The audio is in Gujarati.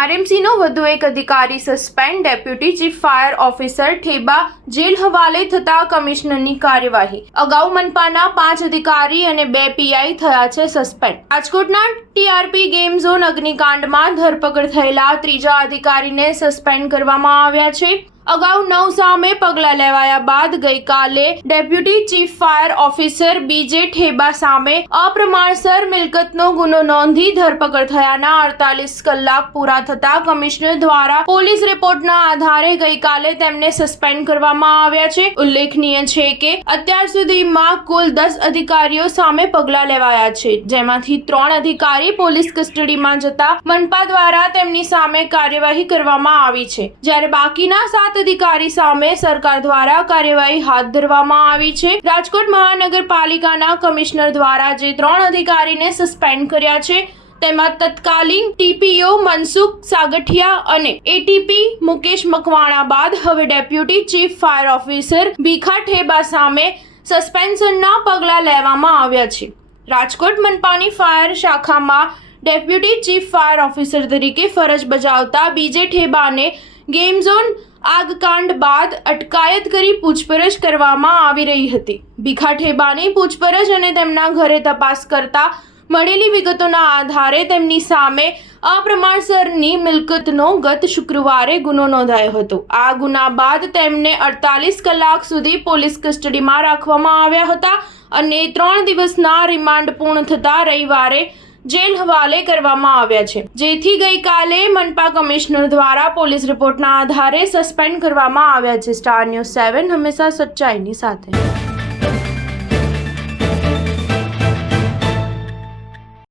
આરએમસીનો વધુ એક અધિકારી suspend. Deputy chief fire officer Theba જેલ હવાલે થતા કમિશનરની કાર્યવાહી. અગાઉ મનપાના 5 અધિકારી અને 2 પીઆઈ થયા છે સસ્પેન્ડ. રાજકોટના ટીઆરપી ગેમ ઝોન અગ્નિકાંડમાં ધરપકડ થયેલા ત્રીજા અધિકારીને સસ્પેન્ડ કરવામાં આવ્યા છે. અગાઉ 9 સામે પગલાં લેવાયા બાદ ગઈકાલે ડેપ્યુટી ચીફ ફાયર ઓફિસર બીજે ઠેબા સામે અપ્રમાણસર મિલકતનો ગુનો નોંધી ધરપકડ થયાના 48 કલાક પૂરા થતા કમિશનર દ્વારા પોલીસ રિપોર્ટના આધારે ગઈકાલે તેમને સસ્પેન્ડ કરવામાં આવ્યા છે. ઉલ્લેખનીય છે કે અત્યાર સુધીમાં કુલ 10 અધિકારીઓ સામે પગલાં લેવાયા છે, જેમાંથી 3 અધિકારી પોલીસ કસ્ટડીમાં જતા મનપા દ્વારા તેમની સામે કાર્યવાહી કરવામાં આવી છે, જ્યારે બાકીના 7 અધિકારી સામે સરકાર દ્વારા કાર્યવાહી હાથ ધરવામાં આવી છે. રાજકોટ મહાનગરપાલિકાના કમિશનર દ્વારા જે 3 અધિકારીને સસ્પેન્ડ કર્યા છે તેમાં તત્કાલીન ટીપીઓ મનસુખ સાગઠિયા અને એટીપી મુકેશ મકવાણા બાદ હવે deputy chief fire officer Bhikha Theba સામે સસ્પેન્શનના પગલાં લેવામાં આવ્યા છે. રાજકોટ મનપાની ફાયર શાખામાં ડેપ્યુટી ચીફ ફાયર ઓફિસર તરીકે ફરજ બજાવતા બીજે ઠેબાને ગેમ ઝોન આગકાંડ બાદ અટકાયત કરી પૂછપરછ કરવામાં આવી રહી હતી. ભીખા ઠેબાની પૂછપરછ અને તેમના ઘરે તપાસ કરતા મળેલી વિગતોના આધારે તેમની સામે અપ્રમાણસરની મિલકતનો ગત શુક્રવારે ગુનો નોંધાયો હતો. આ ગુના બાદ તેમને 48 કલાક સુધી પોલીસ કસ્ટડીમાં રાખવામાં આવ્યા હતા અને 3 દિવસના રિમાન્ડ પૂર્ણ થતા રવિવારે જેલ હવાલે કરવામાં આવ્યા છે, જેથી ગઈકાલે મનપા કમિશનર દ્વારા પોલીસ રિપોર્ટના આધારે સસ્પેન્ડ કરવામાં આવ્યા છે. સ્ટાર ન્યૂઝ 7 હંમેશા સચ્ચાઈની સાથે.